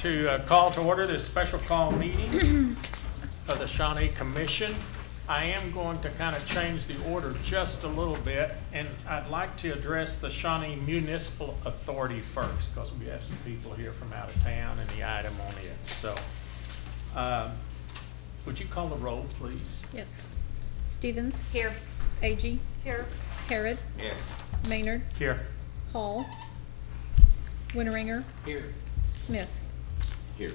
to call to order this special call meeting of the Shawnee Commission. I am going to kind of change the order just a little bit, and I'd like to address the Shawnee Municipal Authority first, because we have some people here from out of town and the item on it. So, would you call the roll, please? Yes. Stevens. Here. Agee. Here. Harrod. Here. Maynard. Here. Hall. Winteringer. Here. Smith. Here.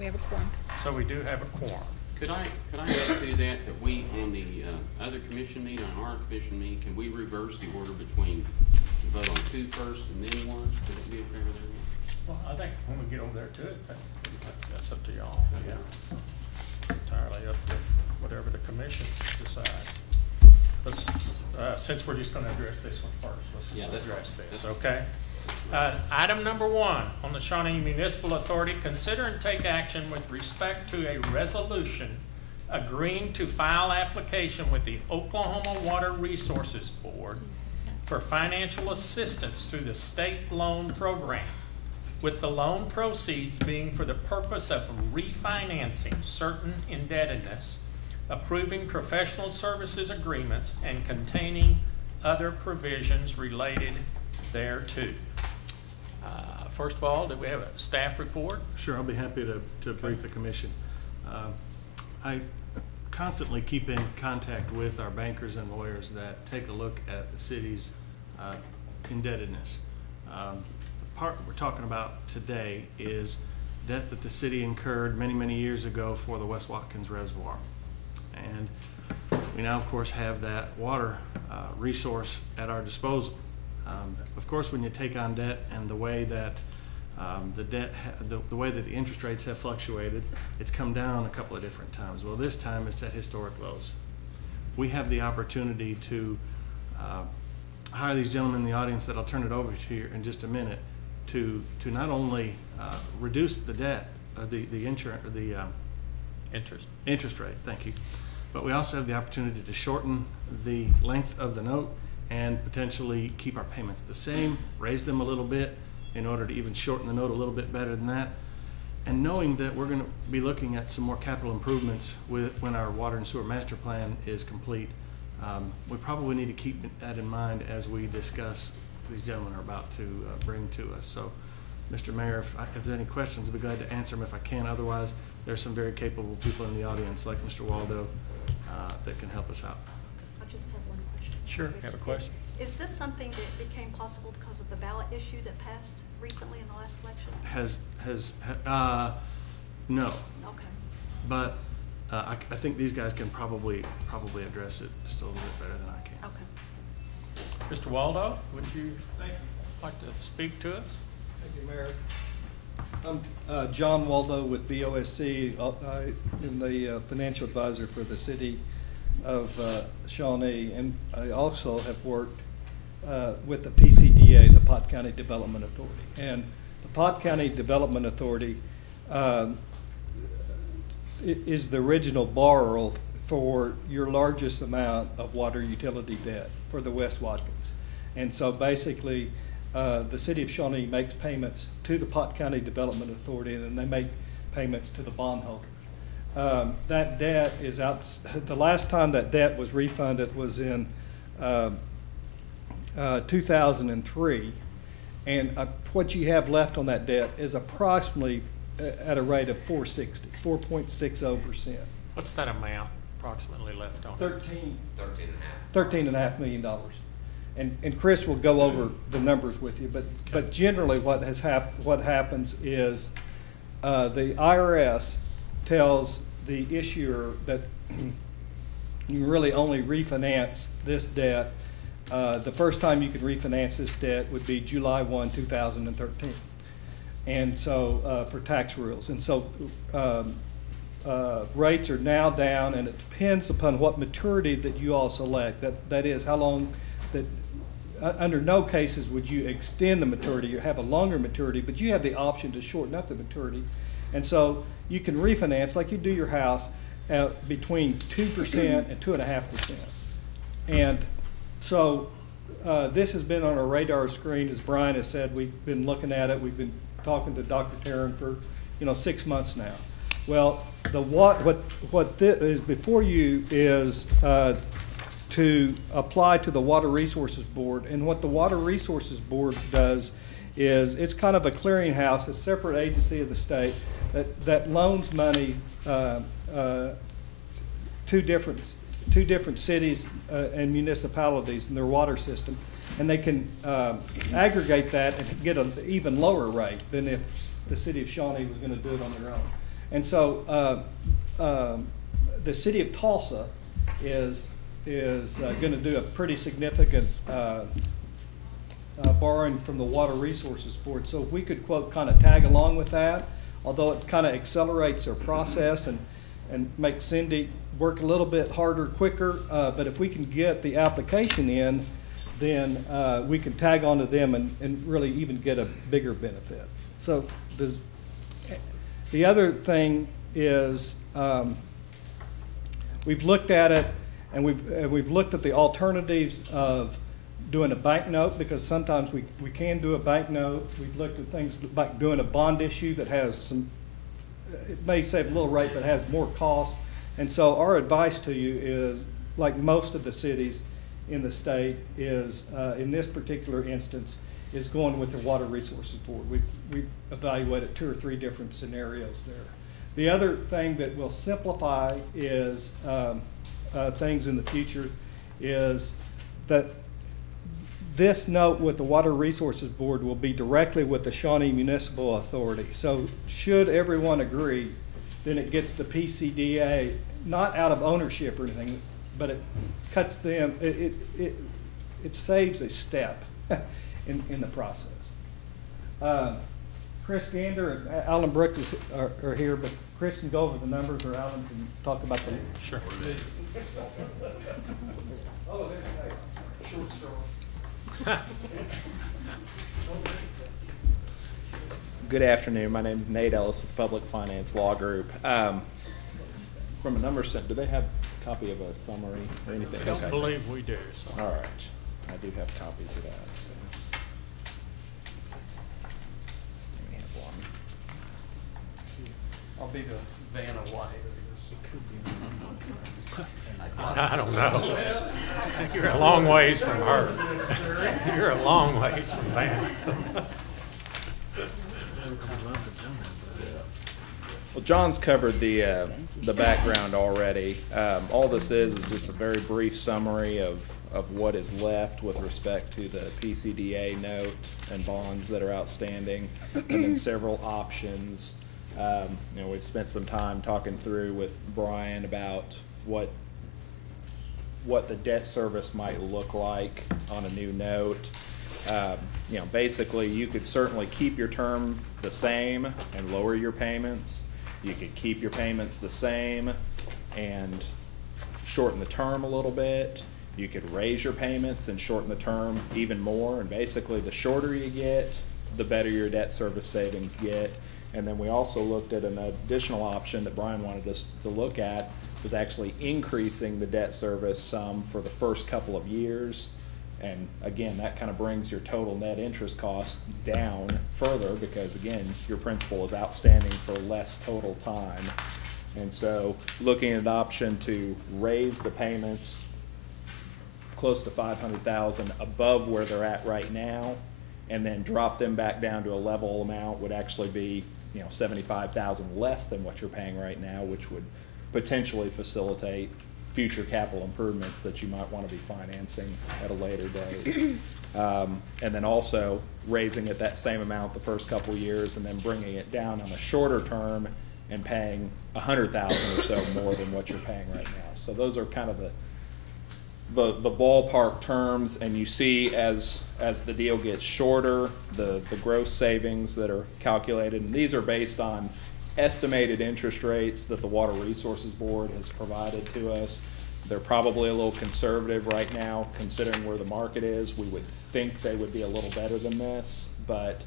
We have a quorum. So we do have a quorum. Could I add to that we, on the other commission meeting, on our commission meeting, can we reverse the order between the vote on two first and then one? Could it be a fair there? Well, I think when we get over there to it, that's up to y'all. Yeah. Entirely up to whatever the commission decides. Let's, since we're just gonna address this one first, let's Yeah, just that's address right. this, That's okay? Item number 1 on the Shawnee Municipal Authority, consider and take action with respect to a resolution agreeing to file application with the Oklahoma Water Resources Board for financial assistance through the state loan program, with the loan proceeds being for the purpose of refinancing certain indebtedness, approving professional services agreements, and containing other provisions related thereto. First of all, do we have a staff report? Sure, I'll be happy to brief the commission. I constantly keep in contact with our bankers and lawyers that take a look at the city's indebtedness. The part we're talking about today is debt that the city incurred many, many years ago for the West Watkins Reservoir. And we now, of course, have that water resource at our disposal. Of course, when you take on debt and the way that the way that the interest rates have fluctuated, it's come down a couple of different times. Well, this time it's at historic lows. We have the opportunity to hire these gentlemen in the audience that I'll turn it over to here in just a minute to not only reduce the debt, the interest rate, thank you, but we also have the opportunity to shorten the length of the note and potentially keep our payments the same, raise them a little bit in order to even shorten the note a little bit better than that. And knowing that we're going to be looking at some more capital improvements when our water and sewer master plan is complete, we probably need to keep that in mind as we discuss what these gentlemen are about to bring to us. So, Mr. Mayor, if there's any questions, I'd be glad to answer them if I can. Otherwise, there's some very capable people in the audience, like Mr. Waldo, that can help us out. I just have one question. Sure, you have a question? Is this something that became possible because of the ballot issue that passed recently in the last election? No, Okay. but I think these guys can probably address it just a little bit better than I can. Okay. Mr. Waldo, would you like to speak to us? Thank you, Mayor. I'm John Waldo with BOSC. I'm the financial advisor for the city of Shawnee, and I also have worked with the PCDA, the Pot County Development Authority. And the Pot County Development Authority is the original borrower for your largest amount of water utility debt for the West Watkins. And so basically, the city of Shawnee makes payments to the Pot County Development Authority, and then they make payments to the bondholder. That debt is out. The last time that debt was refunded was in 2003, and what you have left on that debt is approximately at a rate of 4.60%. What's that amount approximately left on it? $13.5 million. And Chris will go over the numbers with you, but generally what happens is the IRS tells the issuer that you really only refinance this debt. The first time you can refinance this debt would be July 1, 2013. And so for tax rules. And so rates are now down, and it depends upon what maturity that you all select. That is how long that under no cases would you extend the maturity or have a longer maturity, but you have the option to shorten up the maturity. And so you can refinance like you do your house between 2% and 2.5%. And so this has been on our radar screen, as Brian has said. We've been looking at it. We've been talking to Dr. Tarrin for 6 months now. Well, what is before you is to apply to the Water Resources Board. And what the Water Resources Board does is it's kind of a clearinghouse, a separate agency of the state that loans money to two different cities and municipalities in their water system. And they can aggregate that and get an even lower rate than if the city of Shawnee was going to do it on their own. And so the city of Tulsa is going to do a pretty significant borrowing from the Water Resources Board. So if we could, quote, kind of tag along with that, although it kind of accelerates their process and makes Cindy work a little bit harder, quicker, but if we can get the application in, then we can tag onto them and really even get a bigger benefit. So the other thing is we've looked at it, and we've looked at the alternatives of doing a bank note, because sometimes we can do a bank note. We've looked at things like doing a bond issue that has some, it may save a little rate, but has more cost. And so our advice to you is, like most of the cities in the state, is in this particular instance, is going with the Water Resources Board. We've evaluated 2 or 3 different scenarios there. The other thing that will simplify is things in the future is that this note with the Water Resources Board will be directly with the Shawnee Municipal Authority. So should everyone agree, then it gets the PCDA, not out of ownership or anything, but it cuts them, it saves a step in the process. Chris Gander and Alan Brooks are here, but Chris can go over the numbers, or Alan can talk about the. Sure. Oh, there's a short story. Good afternoon. My name is Nate Ellis with Public Finance Law Group. From a number set, do they have a copy of a summary or anything? I don't Okay. believe we do, so. All right. I do have copies of that. So. Let me have one. I'll be the Vanna White. I don't know. You're a long ways from her. You're a long ways from Van. Well, John's covered the background already. All this is just a very brief summary of what is left with respect to the PCDA note and bonds that are outstanding, and then several options. We've spent some time talking through with Brian about what the debt service might look like on a new note. Basically, you could certainly keep your term the same and lower your payments. You could keep your payments the same and shorten the term a little bit. You could raise your payments and shorten the term even more. And basically, the shorter you get, the better your debt service savings get. And then we also looked at an additional option that Brian wanted us to look at, was actually increasing the debt service sum for the first couple of years. And again, that kind of brings your total net interest cost down further, because again, your principal is outstanding for less total time. And so looking at an option to raise the payments close to $500,000 above where they're at right now, and then drop them back down to a level amount would actually be, $75,000 less than what you're paying right now, which would potentially facilitate future capital improvements that you might want to be financing at a later date. And then also raising it that same amount the first couple of years, and then bringing it down on a shorter term and paying $100,000 or so more than what you're paying right now. So those are kind of the ballpark terms, and you see as the deal gets shorter, the gross savings that are calculated, and these are based on estimated interest rates that the Water Resources Board has provided to us. They're probably a little conservative right now, considering where the market is. We would think they would be a little better than this, but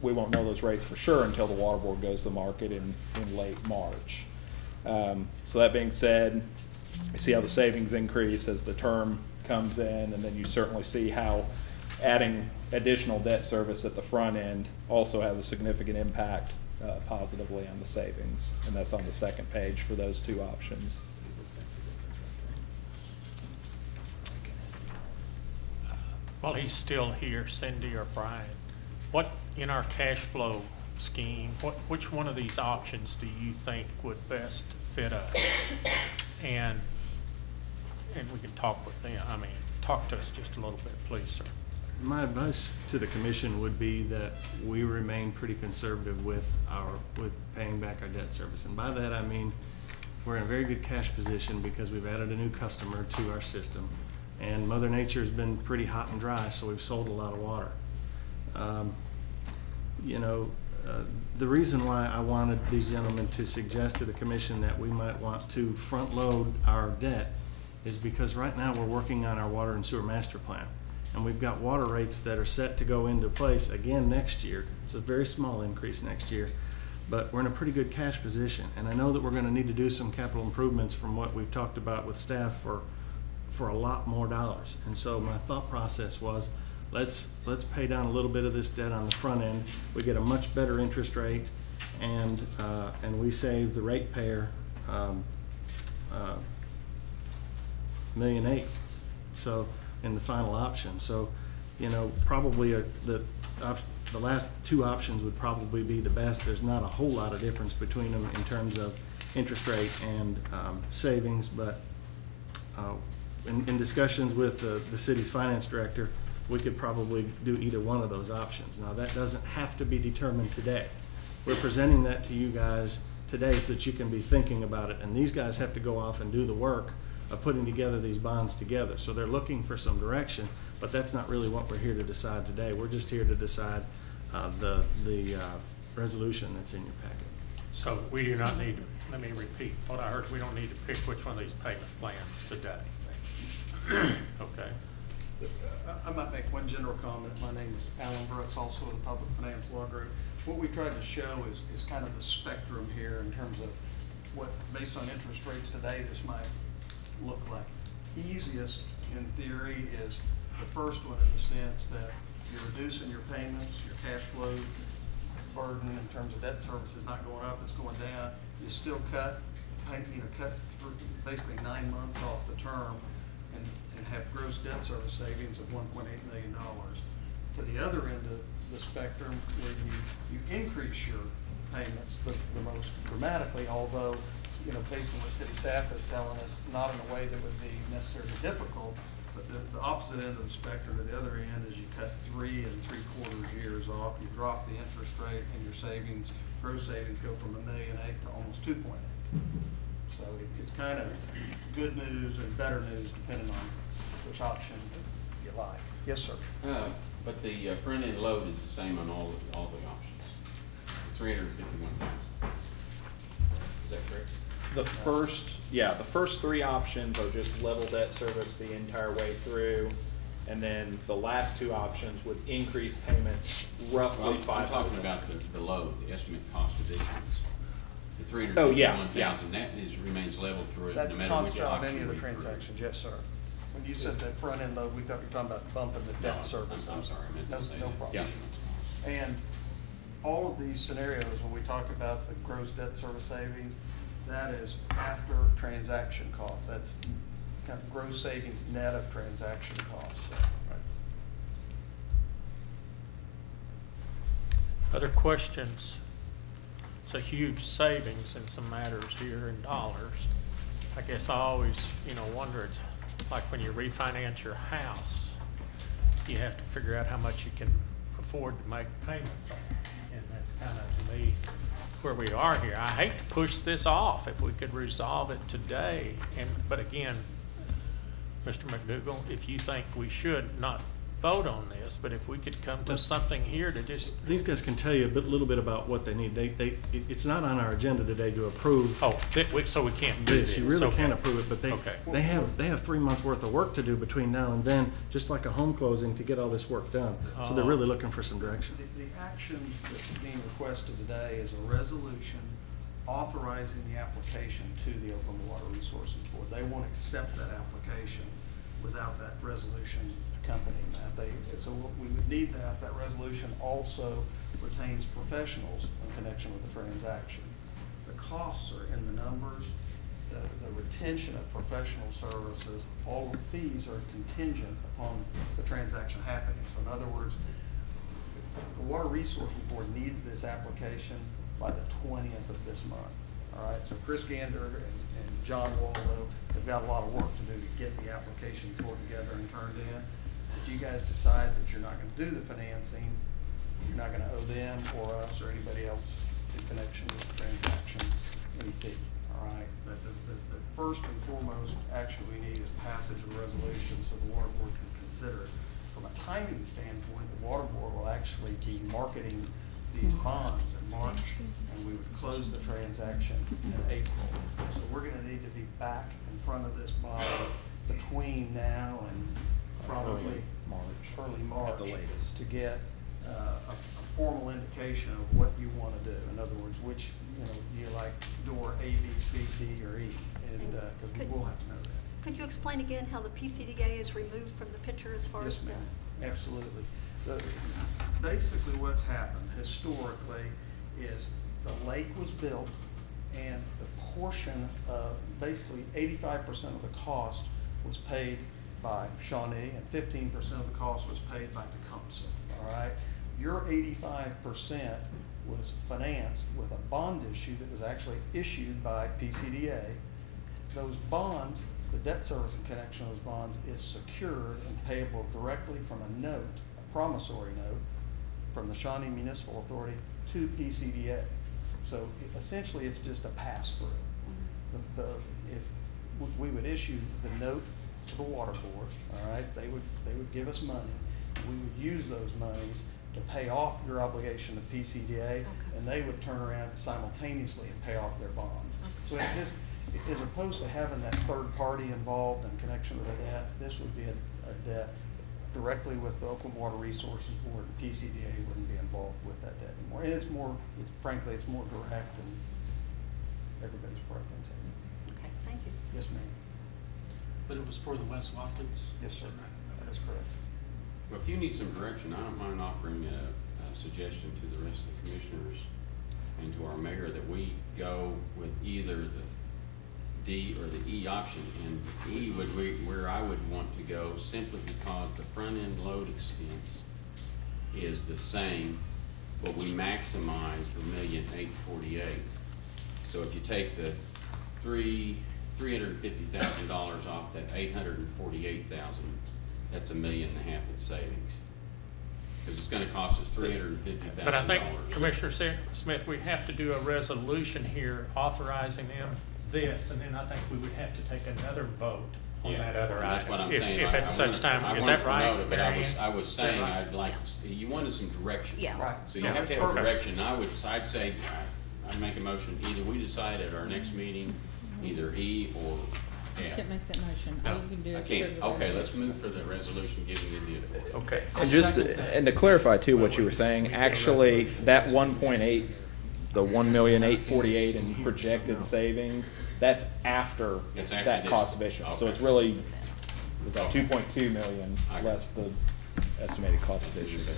we won't know those rates for sure until the Water Board goes to the market in late March. So that being said, you see how the savings increase as the term comes in, and then you certainly see how adding additional debt service at the front end also has a significant impact positively on the savings, and that's on the second page for those two options. While he's still here, Cindy or Brian, what, in our cash flow scheme, which one of these options do you think would best fit us? And we can talk with them, talk to us just a little bit, please, sir. My advice to the commission would be that we remain pretty conservative with paying back our debt service. And by that, I mean, we're in a very good cash position because we've added a new customer to our system. And Mother Nature has been pretty hot and dry, so we've sold a lot of water. The reason why I wanted these gentlemen to suggest to the commission that we might want to front load our debt is because right now we're working on our water and sewer master plan. And we've got water rates that are set to go into place again next year. It's a very small increase next year, but we're in a pretty good cash position. And I know that we're gonna need to do some capital improvements from what we've talked about with staff for a lot more dollars. And so my thought process was, let's pay down a little bit of this debt on the front end. We get a much better interest rate, and we save the ratepayer $1.8 million. So in the final option, so probably the last two options would probably be the best. There's not a whole lot of difference between them in terms of interest rate and savings, but in discussions with the city's finance director, we could probably do either one of those options. Now, that doesn't have to be determined today. We're presenting that to you guys today so that you can be thinking about it, and these guys have to go off and do the work of putting together these bonds together. So they're looking for some direction, but that's not really what we're here to decide today. We're just here to decide the resolution that's in your packet. So we do not need, let me repeat what I heard, we don't need to pick which one of these payment plans today. Okay. I might make one general comment. My name is Alan Brooks, also with the Public Finance Law Group. What we tried to show is kind of the spectrum here in terms of what, based on interest rates today, this might look like. Easiest, in theory, is the first one in the sense that you're reducing your payments, your cash flow burden in terms of debt service is not going up, it's going down. You still cut through basically 9 months off the term and have gross debt service savings of $1.8 million. To the other end of the spectrum, where you increase your payments the most dramatically, although, based on what city staff is telling us, not in a way that would be necessarily difficult, but the opposite end of the spectrum, at the other end, is you cut 3 3/4 years off, you drop the interest rate, and your savings, gross savings, go from $1.8 million to almost $2.8 million. So it's kind of good news and better news depending on which option you like. Yes, sir. But the front end load is the same on all the options, 351,000. Is that correct? The first three options are just level debt service the entire way through, and then the last two options would increase payments roughly I'm $500. talking about the load, the estimate cost of issuance. The Oh, yeah, 351,000, that remains level through it, no That's matter which constant on option any of the we approve. transactions, yes, sir. When you said that front end load, we thought you were talking about bumping the No, debt service. I'm sorry, I meant No, to say no that. problem. Issuance cost. And all of these scenarios, when we talk about the gross debt service savings, that is after transaction costs. That's kind of gross savings net of transaction costs. So, Other questions? It's a huge savings in some matters here in dollars. I guess I always, wonder, it's like when you refinance your house, you have to figure out how much you can afford to make payments on. And that's kind of, to me, where we are here. I hate to push this off if we could resolve it today. But again, Mr. McDougall, if you think we should not vote on this, but if we could come to something here to just, These guys can tell you a little bit about what they need. It's not on our agenda today to approve so we can't do this. this. You really Okay. can't approve it, but Okay. they have 3 months worth of work to do between now and then, just like a home closing, to get all this work done. So they're Oh. really looking for some direction. The action that's being requested today is a resolution authorizing the application to the Oklahoma Water Resources Board. They won't accept that application without that resolution accompanying that. So we would need that resolution also retains professionals in connection with the transaction. The costs are in the numbers. The retention of professional services, all the fees are contingent upon the transaction happening. So in other words, the Water Resources Board needs this application by the 20th of this month. All right, so Chris Gander and John Waldo have got a lot of work to do to get the application pulled together and turned in. If you guys decide that you're not gonna do the financing, you're not gonna owe them or us or anybody else in connection with the transaction any fee, all right? But the first and foremost action we need is passage of the resolution so the water board can consider it. From a timing standpoint, the water board will actually be marketing these bonds in March, and we would close the transaction in April. So we're gonna need to be back in front of this body between now and probably early March. At the latest. To get a formal indication of what you wanna do. In other words, which, do you like door A, B, C, D, or E? And, cause we will have to know that. Could you explain again how the PCDA is removed from the picture as far as Yes, the? ma'am, absolutely. Basically what's happened historically is the lake was built and the portion of, basically 85% of the cost was paid by Shawnee and 15% of the cost was paid by Tecumseh, all right? Your 85% was financed with a bond issue that was actually issued by PCDA. Those bonds, the debt service in connection with those bonds is secured and payable directly from a note, a promissory note, from the Shawnee Municipal Authority to PCDA. So essentially, it's just a pass-through. If we would issue the note to the water board, all right, they would give us money. We would use those monies to pay off your obligation to PCDA, and they would turn around simultaneously and pay off their bonds. So it just, as opposed to having that third party involved in connection with a debt, this would be a debt directly with the Oklahoma Water Resources Board. PCDA wouldn't be involved with that debt anymore. And frankly, it's more direct and everybody's preference. Okay, thank you. Yes, ma'am. But it was for the West Watkins? Yes, sir. Is that right? That is correct. Well, if you need some direction, I don't mind offering a suggestion to the rest of the commissioners and to our mayor that we go with either the D or the E option. And E would where I would want to go, simply because the front end load expense is the same, but we maximize the $1,848,000. So if you take the $350,000 off that $848,000, that's $1.5 million in savings. Because it's gonna cost us $350,000. But I think, Commissioner Smith, we have to do a resolution here authorizing them this, and then I think we would have to take another vote on Yeah, that other that's item. what I'm If- saying. If I at such wanted- time, I is wanted that to right, note it, but Mary Ann? I was Is that saying, right? I'd like, you wanted some direction. Yeah. Right. So you have to have Okay. direction. I'd say, I'd make a motion, either we decide at our next meeting, either E or F. Can't make that motion. No, All you can do I is. can't, approve the okay, let's resolution. move for the resolution giving you the authority. Okay. And just, second that. and to clarify too, what you were saying, actually, that 1.8, the 1,848,000 in projected savings, that's after It's after that this. cost of issuance. So Okay. it's really, it's like Okay. 2.2 million I got less the estimated cost of issuance.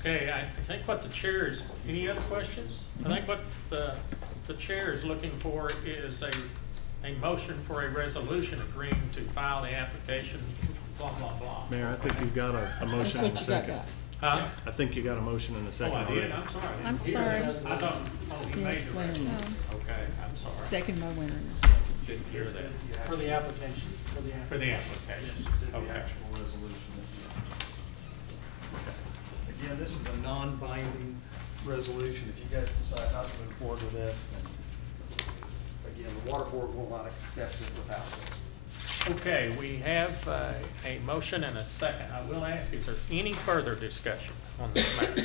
Okay, I think what the chair is, any other questions? I think what the chair is looking for is a motion for a resolution agreeing to file the application, blah, blah, blah. Mayor, I think you've got a That's motion what and a you got, second. Doc. Huh? I think you got a motion and a Oh, second I already. did, I'm sorry. I I'm didn't hear sorry. that. I thought, he made Smith, the Winter. resolution. Okay, I'm sorry. Second by Winter. Didn't hear that. For the application. For the application, This is the okay. actual resolution. Again, this is a non-binding resolution. If you guys decide not to move forward with this, then, again, the water board will not accept it without this. Okay, we have a motion and a second. I will ask, is there any further discussion on this matter?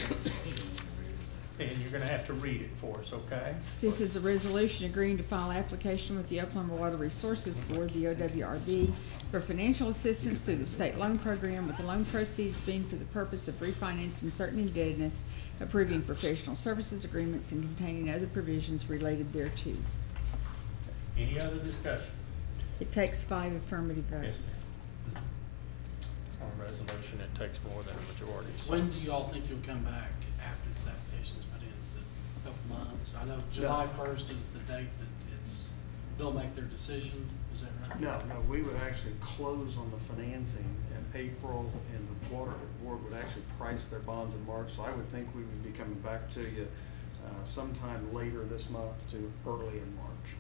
And you're gonna have to read it for us, okay? This is a resolution agreeing to file application with the Oklahoma Water Resources Board, the OWRB, for financial assistance through the state loan program, with the loan proceeds being for the purpose of refinancing certain indebtedness, approving professional services agreements, and containing other provisions related thereto. Any other discussion It takes 5 affirmative Yes, votes. on a resolution that takes more than a majority? So- When do y'all think you'll come back after the second? months. I know July 1st is the date that they'll make their decision, is that right? No, we would actually close on the financing in April, and the water board would actually price their bonds in March. So I would think we would be coming back to you sometime later this month to early in March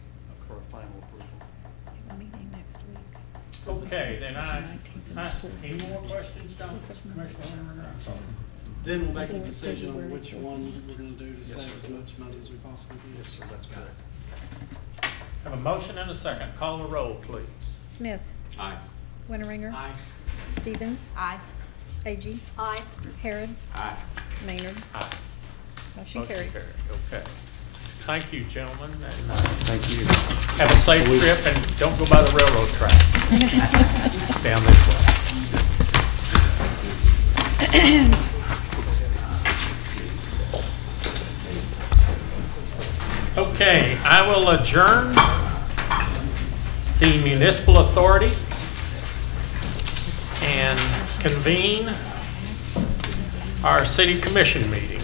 for a final approval. A meeting next week. Okay, then any 19th. more questions, John? Commissioner Winteringer, I'm sorry. Then we'll make a decision on which one we're gonna do to Yes, save sir. as much money as we possibly can. Yes, sir, that's correct. Have a motion and a second. Call the roll, please. Smith, Aye. Winteringer, Aye. Stevens, Aye. Agee, Aye. Harrod, Aye. Maynard. Aye. Motion carries. Okay. Thank you, gentlemen, and Thank you. have a safe trip, and don't go by the railroad track. Down this way. Okay, I will adjourn the municipal authority and convene our city commission meeting.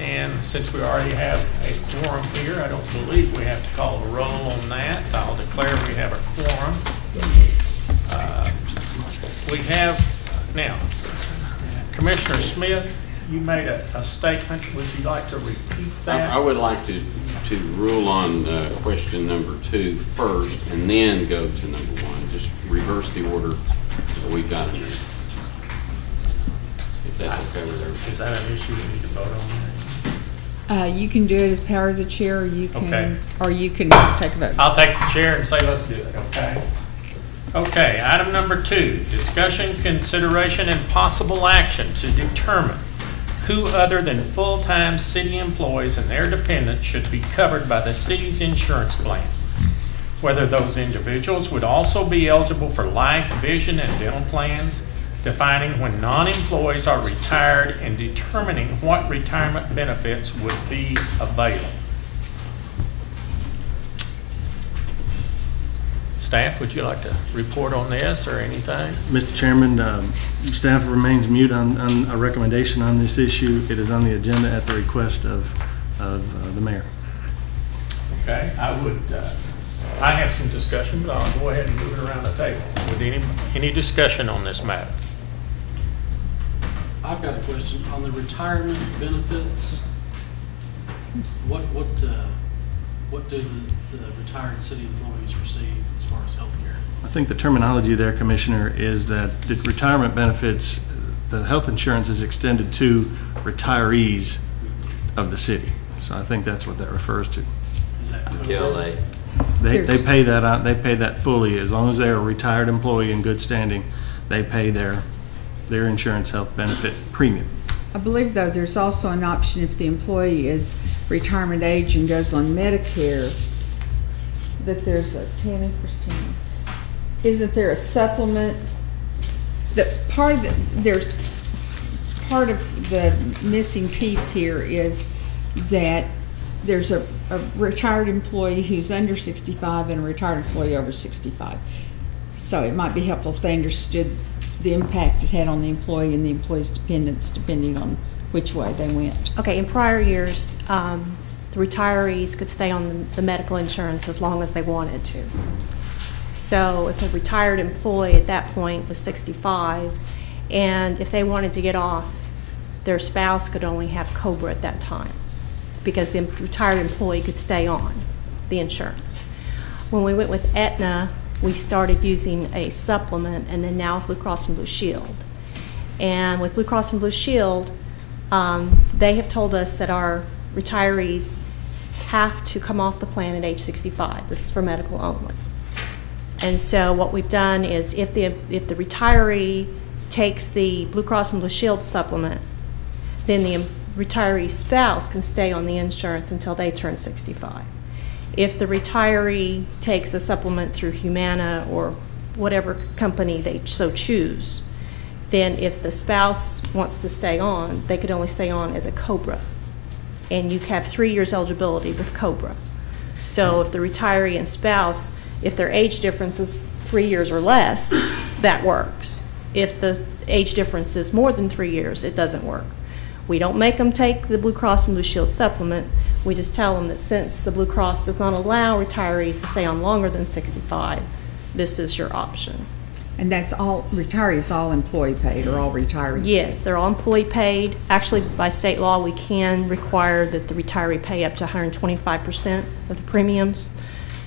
And since we already have a quorum here, I don't believe we have to call a roll on that. I'll declare we have a quorum. We have, now, Commissioner Smith, you made a statement. Would you like to repeat that? I would like to rule on question number 2 first, and then go to number 1. Just reverse the order that we've got in there. If that's okay with everybody. Is that an issue we need to vote on? You can do it as power of the chair, or you Okay. can, or you can take a vote. I'll take the chair and say let's do it, okay? Okay, item number 2, discussion, consideration, and possible action to determine who other than full-time city employees and their dependents should be covered by the city's insurance plan. Whether those individuals would also be eligible for life, vision, and dental plans, defining when non-employees are retired, and determining what retirement benefits would be available. Staff, would you like to report on this or anything? Mr. Chairman, staff remains mute on a recommendation on this issue. It is on the agenda at the request of the mayor. Okay, I have some discussion, but I'll go ahead and move it around the table. Would any discussion on this matter? I've got a question on the retirement benefits. What do the retired city employees receive as far as health care? I think the terminology there, Commissioner, is that the retirement benefits, the health insurance is extended to retirees of the city. So I think that's what that refers to. Is that Until covered? They pay that out, they pay that fully. As long as they're a retired employee in good standing, they pay their insurance health benefit premium. I believe, though, there's also an option if the employee is retirement age and goes on Medicare, that there's a, Tammy, where's Tammy? Isn't there a supplement? There's part of the missing piece here is that there's a retired employee who's under 65 and a retired employee over 65. So it might be helpful if they understood the impact it had on the employee and the employee's dependents, depending on which way they went. Okay, in prior years, the retirees could stay on the medical insurance as long as they wanted to. So if a retired employee at that point was 65, and if they wanted to get off, their spouse could only have COBRA at that time, because the retired employee could stay on the insurance. When we went with Aetna, we started using a supplement, and then now with Blue Cross and Blue Shield. And with Blue Cross and Blue Shield, they have told us that our retirees have to come off the plan at age 65. This is for medical only. And so what we've done is if the retiree takes the Blue Cross and Blue Shield supplement, then the retiree spouse can stay on the insurance until they turn 65. If the retiree takes a supplement through Humana or whatever company they so choose, then if the spouse wants to stay on, they could only stay on as a COBRA. And you have 3 years eligibility with COBRA. So if the retiree and spouse, if their age difference is 3 years or less, that works. If the age difference is more than 3 years, it doesn't work. We don't make them take the Blue Cross and Blue Shield supplement. We just tell them that since the Blue Cross does not allow retirees to stay on longer than 65, this is your option. And that's all, retirees, all employee paid or all retiree? Yes, they're all employee paid. Actually, by state law, we can require that the retiree pay up to 125% of the premiums.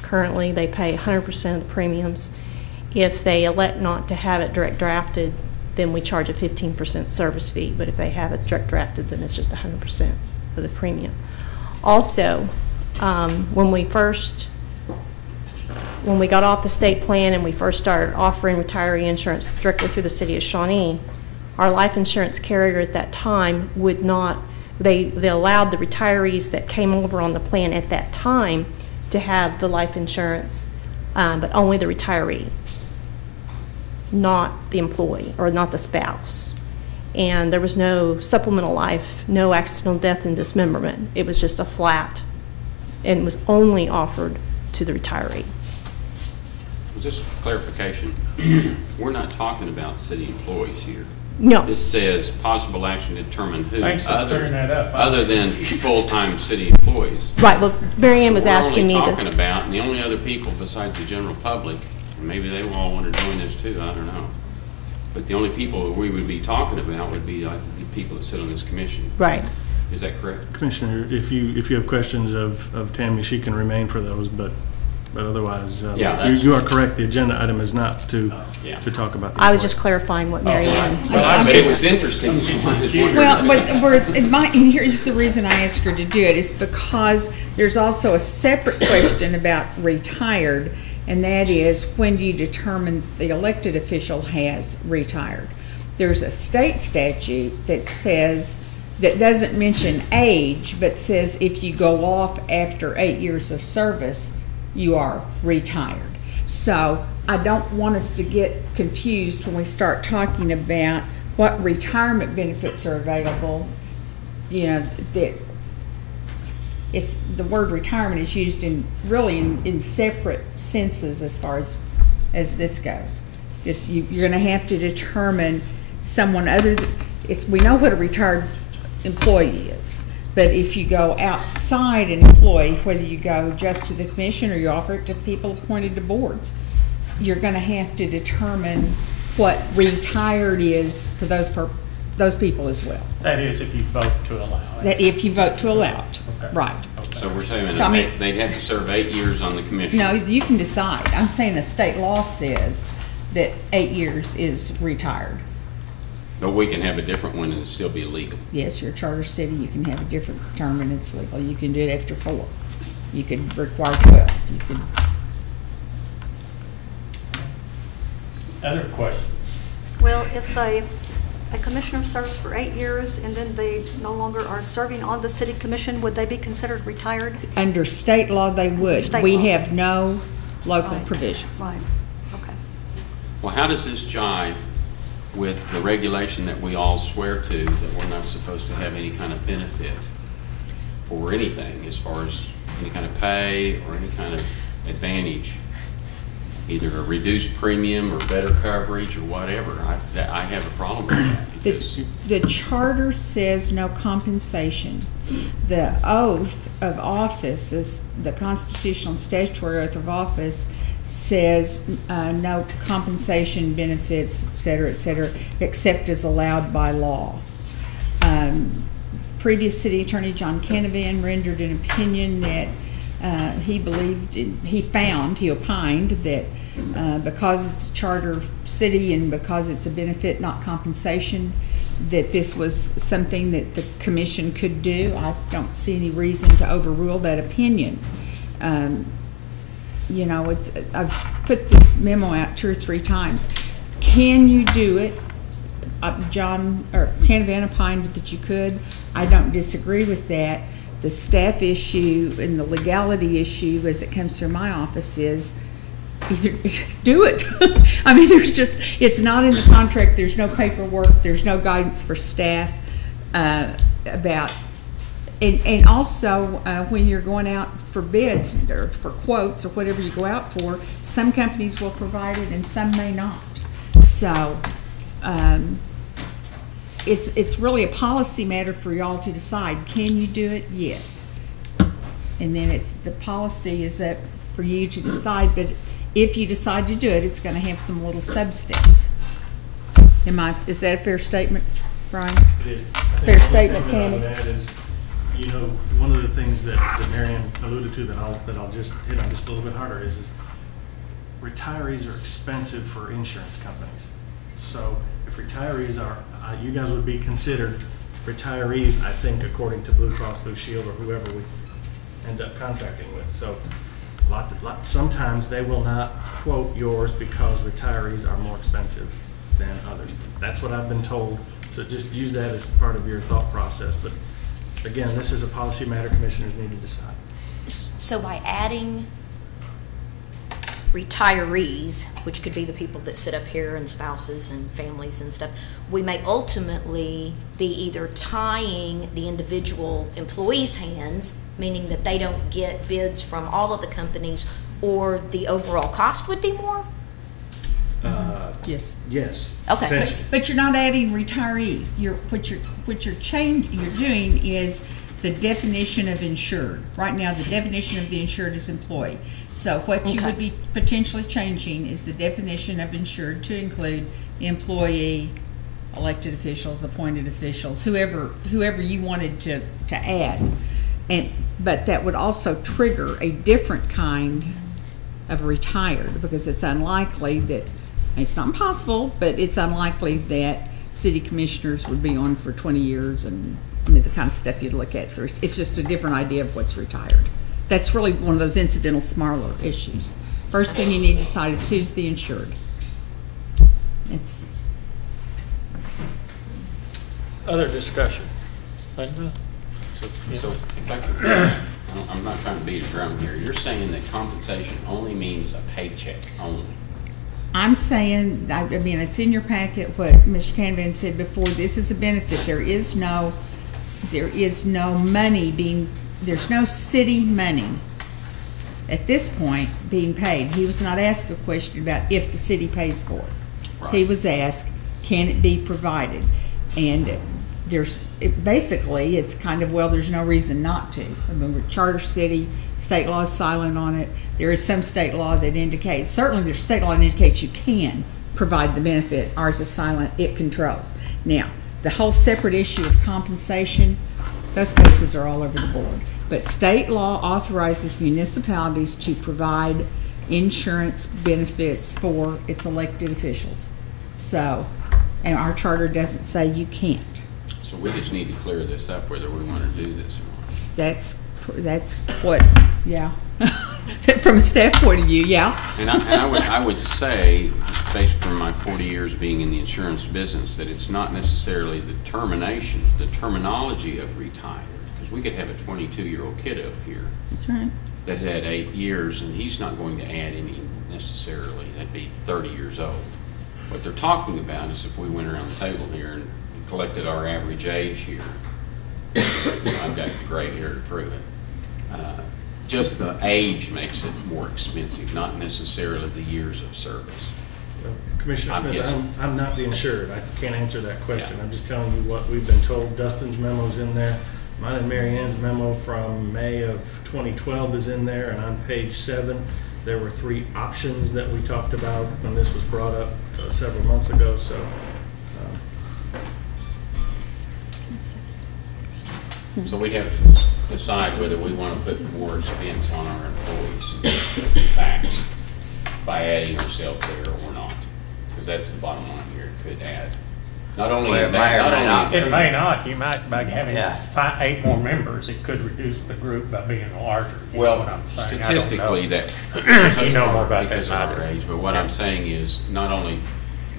Currently, they pay 100% of the premiums. If they elect not to have it direct drafted, then we charge a 15% service fee. But if they have it direct drafted, then it's just 100% of the premium. Also, when we got off the state plan and we first started offering retiree insurance strictly through the city of Shawnee, our life insurance carrier at that time would not, they allowed the retirees that came over on the plan at that time to have the life insurance, but only the retiree, not the employee or not the spouse. And there was no supplemental life, no accidental death and dismemberment. It was just a flat, and it was only offered to the retiree. Just clarification, we're not talking about city employees here. No. This says possible action to determine who, Thanks for clearing that up. other than full-time city employees. Right, well, Mary Ann was asking me We're that. only talking about, and the only other people besides the general public, and maybe they all want to join this too, I don't know. But the only people that we would be talking about would be like the people that sit on this commission. Right. Is that correct? Commissioner, if you have questions of Tammy, she can remain for those, but otherwise, Yeah, that's- you are correct. The agenda item is not to Yeah. talk about. the I was employees. just clarifying what Mary Ann was Well, asking. it was interesting. Well, and here's the reason I asked her to do it, is because there's also a separate question about retired, and that is, when do you determine the elected official has retired? There's a state statute that says, that doesn't mention age, but says if you go off after 8 years of service, you are retired. So I don't want us to get confused when we start talking about what retirement benefits are available. You know, that it's, the word retirement is used in, really in separate senses as far as this goes. Just you're gonna have to determine someone other than, we know what a retired employee is. But if you go outside an employee, whether you go just to the commission or you offer it to people appointed to boards, you're gonna have to determine what retired is for those people as well. That is, if you vote to allow it. That if you vote to allow it, Okay. right. So we're saying So, I mean- that they'd have to serve 8 years on the commission. No, you can decide. I'm saying the state law says that 8 years is retired. But we can have a different one and it'd still be legal. Yes, you're a charter city, you can have a different term and it's legal. You can do it after 4. You could require 12. You could. Other questions? Well, if a commissioner serves for 8 years and then they no longer are serving on the city commission, would they be considered retired? Under state law, they would. State We law. have no local Right. provision. Right, okay. Well, how does this jive with the regulation that we all swear to, that we're not supposed to have any kind of benefit for anything as far as any kind of pay or any kind of advantage? Either a reduced premium or better coverage or whatever. I have a problem with that because. The charter says no compensation. The oath of office, is the constitutional and statutory oath of office, says no compensation, benefits, et cetera, except as allowed by law. Previous city attorney John Canavan rendered an opinion that he opined that because it's a charter city and because it's a benefit, not compensation, that this was something that the commission could do. I don't see any reason to overrule that opinion. You know, I've put this memo out 2 or 3 times. Can you do it? Canavan opined that you could. I don't disagree with that. The staff issue and the legality issue as it comes through my office is either do it. I mean, it's not in the contract, there's no paperwork, there's no guidance for staff about, and also when you're going out for bids or for quotes or whatever you go out for, some companies will provide it and some may not. So, it's really a policy matter for y'all to decide. Can you do it? Yes. And then the policy is up for you to decide, but if you decide to do it, it's gonna have some little sub-steps. Is that a fair statement, Brian? It is. Fair statement, Tammy. Tammy. That is, you know, one of the things that Marion alluded to that I'll just hit on just a little bit harder is retirees are expensive for insurance companies. So if retirees are, you guys would be considered retirees, I think, according to Blue Cross Blue Shield or whoever we end up contracting with. So sometimes they will not quote yours because retirees are more expensive than others. That's what I've been told. So just use that as part of your thought process. But again, this is a policy matter commissioners need to decide. So by adding retirees, which could be the people that sit up here and spouses and families and stuff, we may ultimately be either tying the individual employees' hands, meaning that they don't get bids from all of the companies, or the overall cost would be more? Yes. Yes. Okay. Potentially. But you're not adding retirees. What you're doing is the definition of insured. Right now, the definition of the insured is employee. So what you would be potentially changing is the definition of insured to include employee, elected officials, appointed officials, whoever you wanted to add. But that would also trigger a different kind of retired, because it's unlikely that, it's not impossible, but it's unlikely that city commissioners would be on for 20 years and the kind of stuff you'd look at. So it's just a different idea of what's retired. That's really one of those incidental, smaller issues. First thing you need to decide is who's the insured. It's Other discussion? Linda? So if I could, I'm not trying to beat a drum here. You're saying that compensation only means a paycheck only? I'm saying, I mean, it's in your packet what Mr. Canavan said before. This is a benefit. There is no money there's no city money at this point being paid. He was not asked a question about if the city pays for it. Right. He was asked, can it be provided? And basically, it's kind of, well, there's no reason not to. I mean, we're a charter city, state law is silent on it. There is some state law that indicates, certainly there's state law that indicates you can provide the benefit. Ours is silent, it controls. Now, the whole separate issue of compensation, those cases are all over the board. But state law authorizes municipalities to provide insurance benefits for its elected officials. So, and our charter doesn't say you can't. So we just need to clear this up whether we want to do this or not. That's what, yeah. From a staff point of view, yeah. And I would say, just based from my 40 years being in the insurance business, that it's not necessarily the terminology of retired, because we could have a 22-year-old kid up here That's right. that had 8 years, and he's not going to add any necessarily. That'd be 30 years old. What they're talking about is if we went around the table here and collected our average age here, I've got the gray hair to prove it. Just the age makes it more expensive, not necessarily the years of service. Commissioner I'm Smith, guessing. I'm not the insured. I can't answer that question. I'm just telling you what we've been told. Dustin's memo's in there. Mine and Mary Ann's memo from May of 2012 is in there, and on page 7, there were 3 options that we talked about when this was brought up several months ago, so. So we'd have to decide whether we want to put more expense on our employees' backs by adding ourselves there or not, because that's the bottom line here. It could add, not only Well, that, not only. It may not. You might, by having Yeah. 8 more members, it could reduce the group by being larger. You know Well, what I'm saying? I don't know. statistically, that. You know more about that because than I of our do. age, but what I'm saying is, not only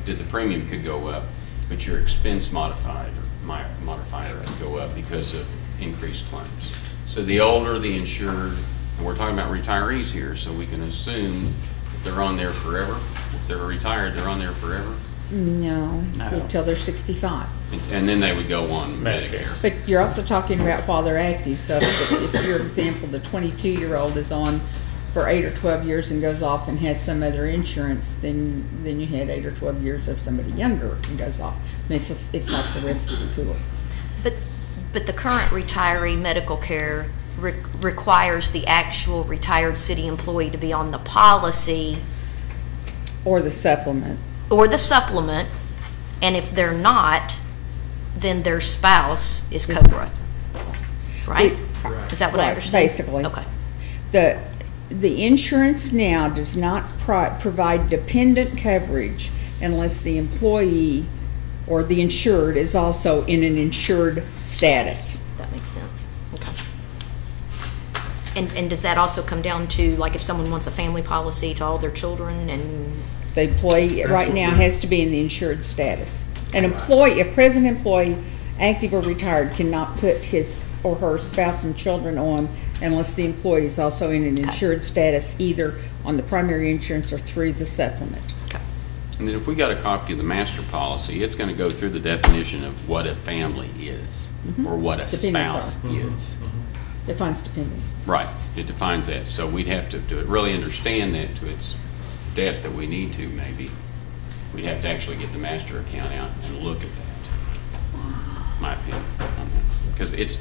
did the premium could go up, but your expense modifier could go up because of increased claims. So the older the insured, and we're talking about retirees here, so we can assume that they're on there forever. If they're retired, they're on there forever, No, until they're 65. and then they would go on Medicare. But you're also talking about while they're active, so if your example, the 22-year-old is on for 8 or 12 years and goes off and has some other insurance, then you had 8 or 12 years of somebody younger and goes off. I mean, it's like the rest of the pool. But the current retiree medical care requires the actual retired city employee to be on the policy Or the supplement. or the supplement, and if they're not, then their spouse is COBRA, right? Is that what I Right, understand? basically. Okay. The insurance now does not provide dependent coverage unless the employee or the insured is also in an insured status. That makes sense. Okay. And does that also come down to, like, if someone wants a family policy to all their children and? The employee right now has to be in the insured status. An employee, a present employee, active or retired, cannot put his or her spouse and children on unless the employee is also in an insured status, either on the primary insurance or through the supplement. Okay. And then if we got a copy of the master policy, it's gonna go through the definition of what a family is, or what a Dependents spouse are. is. Defines dependents. Right, it defines that, so we'd have to really understand that to its depth that we need to, maybe. We'd have to actually get the master account out and look at that, my opinion on that. Because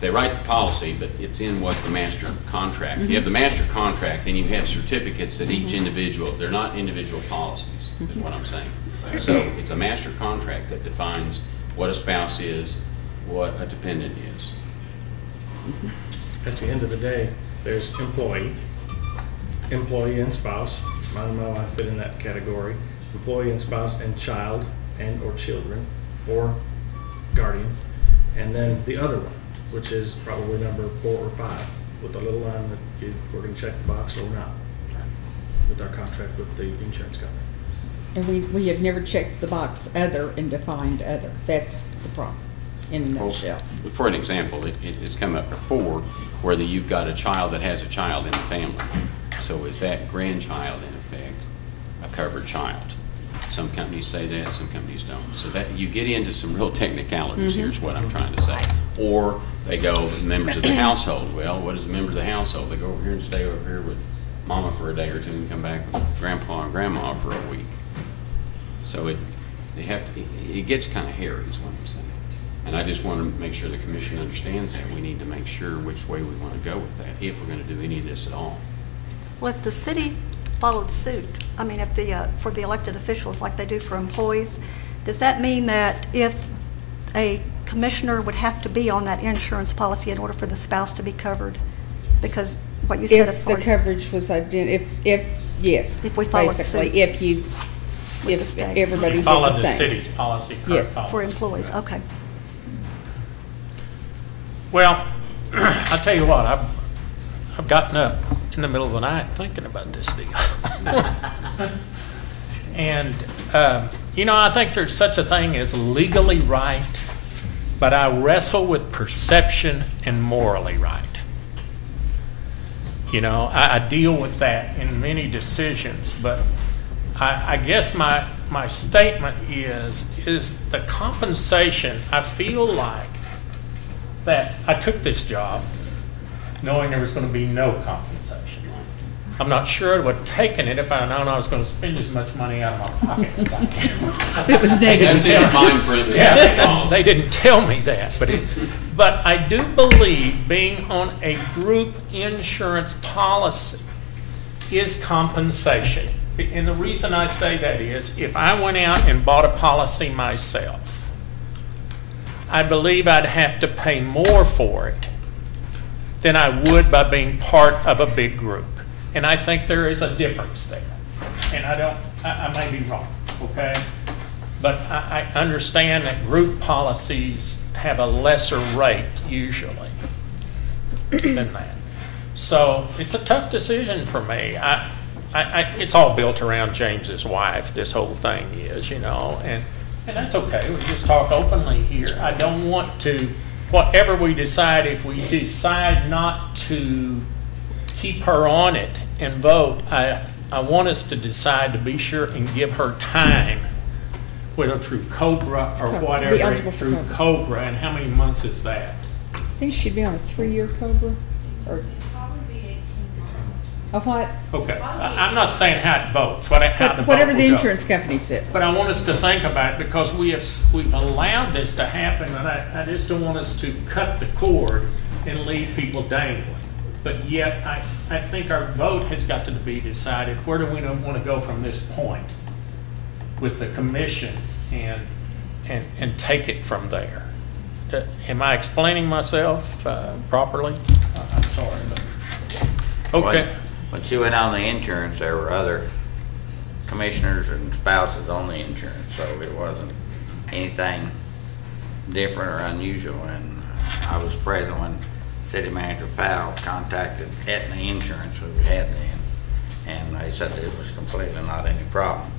they write the policy, but it's in what the master contract. You have the master contract, and you have certificates that each individual, they're not individual policies, is what I'm saying. So it's a master contract that defines what a spouse is, what a dependent is. At the end of the day, there's employee and spouse. Mine and my wife fit in that category. Employee and spouse and child and or children or guardian. And then the other one, which is probably number 4 or 5, with the little line that we're going to check the box or not with our contract with the insurance company. And we have never checked the box other and defined other. That's the problem, in a nutshell. For an example, it has come up before, whether you've got a child that has a child in the family. So is that grandchild, in effect, a covered child? Some companies say that, some companies don't. So that, you get into some real technicalities here is what I'm trying to say. Or they go, members of the household. Well, what is a member of the household? They go over here and stay over here with mama for a day or two and come back with grandpa and grandma for a week. So it gets kind of hairy is what I'm saying. And I just want to make sure the commission understands that. We need to make sure which way we want to go with that, if we're going to do any of this at all. Well, if the city followed suit, I mean, if for the elected officials like they do for employees, does that mean that if a commissioner would have to be on that insurance policy in order for the spouse to be covered? Because what you said as far as. If the coverage was yes. If we followed basically, suit. if everybody did Follow the the same. city's policy, current Yes. policy. For employees, okay. Well, I'll tell you what, I've gotten up in the middle of the night thinking about this deal. And, you know, I think there's such a thing as legally right, but I wrestle with perception and morally right. You know, I deal with that in many decisions, but I guess my statement is the compensation. I feel like that I took this job knowing there was going to be no compensation. I'm not sure I would have taken it if I'd known I was going to spend as much money out of my pocket as I did. It was negative. That's in the fine print. Yeah, they didn't tell me that, but I do believe being on a group insurance policy is compensation. And the reason I say that is, if I went out and bought a policy myself, I believe I'd have to pay more for it than I would by being part of a big group. And I think there is a difference there. And I may be wrong, okay? But I understand that group policies have a lesser rate usually than that. So it's a tough decision for me. It's all built around James's wife, this whole thing is, you know, and that's okay. We just talk openly here. I don't want to, whatever we decide, if we decide not to keep her on it and vote, I want us to decide to be sure and give her time, whether through COBRA or Be whatever, eligible for through COBRA, and how many months is that? I think she'd be on a 3-year COBRA, or Of what? Okay, I'm not saying how it votes, how the vote Whatever will the go. insurance company says. But I want us to think about it because we've allowed this to happen, and I just don't want us to cut the cord and leave people dangling. But yet, I think our vote has got to be decided, where do we want to go from this point with the commission and take it from there? Am I explaining myself properly? I'm sorry. But, okay. When you went on the insurance, there were other commissioners and spouses on the insurance, so it wasn't anything different or unusual. And I was present when City Manager Powell contacted Aetna Insurance, who we had then, and they said that it was completely not any problem.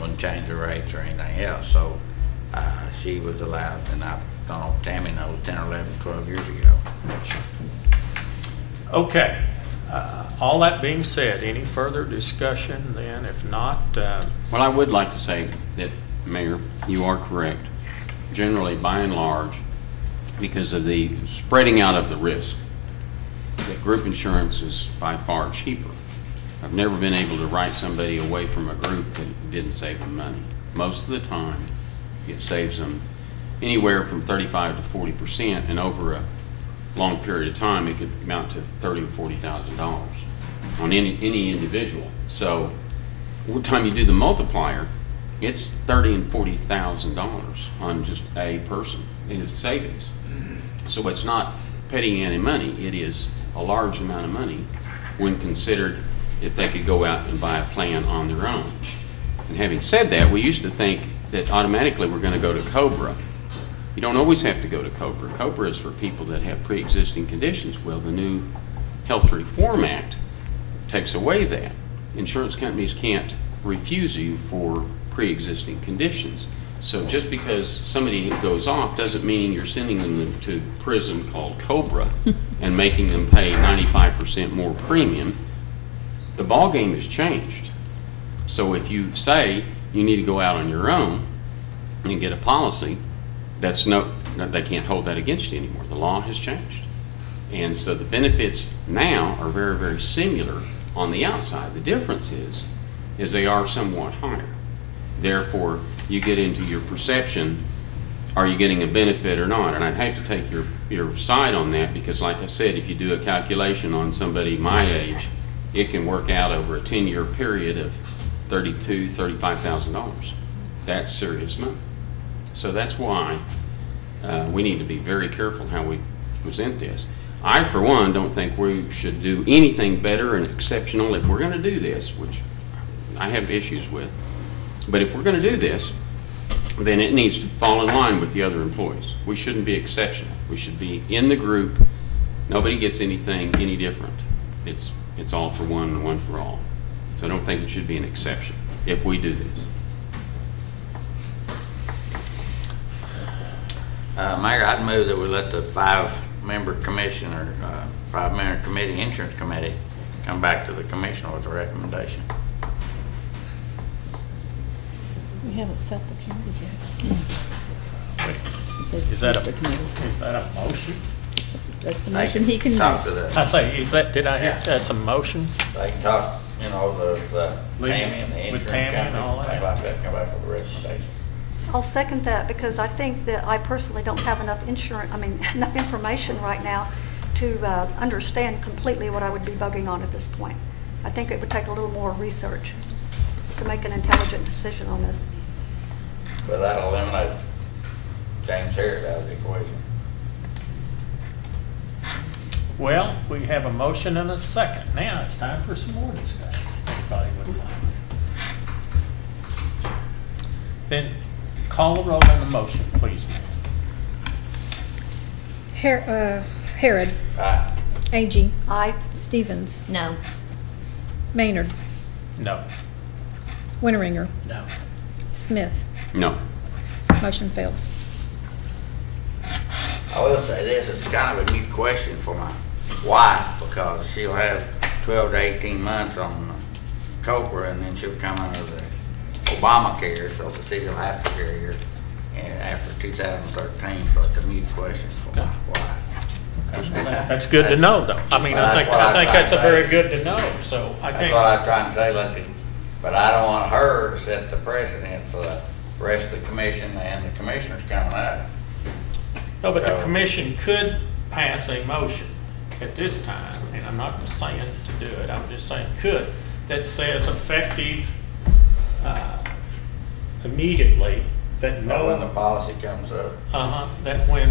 Wouldn't change the rates or anything else. So she was allowed, and I don't know if Tammy knows, 10 or 11, 12 years ago. Okay. All that being said, any further discussion then? If not, Well, I would like to say that, Mayor, you are correct. Generally, by and large, because of the spreading out of the risk, that group insurance is by far cheaper. I've never been able to write somebody away from a group that didn't save them money. Most of the time, it saves them anywhere from 35 to 40%, and over a long period of time, it could amount to $30,000 or $40,000 on any individual. So, every time you do the multiplier, it's $30,000 and $40,000 on just a person in savings. So it's not petty any money. It is a large amount of money when considered if they could go out and buy a plan on their own. And having said that, we used to think that automatically we're going to go to COBRA. You don't always have to go to COBRA. COBRA is for people that have pre-existing conditions. Well, the new Health Reform Act takes away that. Insurance companies can't refuse you for pre-existing conditions. So just because somebody goes off doesn't mean you're sending them to prison called COBRA and making them pay 95% more premium. The ballgame has changed. So if you say you need to go out on your own and get a policy, they can't hold that against you anymore. The law has changed. And so the benefits now are very, very similar on the outside. The difference is they are somewhat higher. Therefore, you get into your perception, are you getting a benefit or not? And I'd hate to take your side on that because, like I said, if you do a calculation on somebody my age, it can work out over a 10-year period of $32,000, $35,000. That's serious money. So that's why we need to be very careful how we present this. I, for one, don't think we should do anything better and exceptional if we're going to do this, which I have issues with. But if we're going to do this, then it needs to fall in line with the other employees. We shouldn't be exceptional. We should be in the group. Nobody gets anything any different. It's all for one and one for all. So I don't think it should be an exception if we do this. Mayor, I'd move that we let the five-member commission or five-member committee, insurance committee, come back to the commissioner with a recommendation. We haven't set the committee yet. is that a motion? That's a motion he can Talk to make. the, I say, did I hear, that's a motion? they can talk, the Legal, Tammy and the with insurance Tammy and all company, that. things like that, come back with a recommendation. I'll second that because I think that I personally don't have enough enough information right now to understand completely what I would be bugging on at this point. I think it would take a little more research to make an intelligent decision on this. But that'll eliminate James Harris out of the equation. Well, we have a motion and a second. Now it's time for some more discussion, if anybody would like. Then call the roll on the motion, please, ma'am. Harrod. Aye. Agee. Aye. Stevens. No. Maynard. No. Winteringer. No. Smith. No. Motion fails. I will say this, it's kind of a new question for my wife because she'll have 12 to 18 months on COBRA and then she'll come under the Obamacare, so the city will have to carry her after 2013, so it's a new question for my wife. That's good to know, though. I mean, I think that's a very good to know, so I That's can't. what I was trying to say, but I don't want her to set the precedent for the rest of the commission and the commissioners coming up. No, but the So- commission could pass a motion at this time, and I'm not just saying to do it, I'm just saying could, that says effective immediately, that no. When the policy comes up. That when,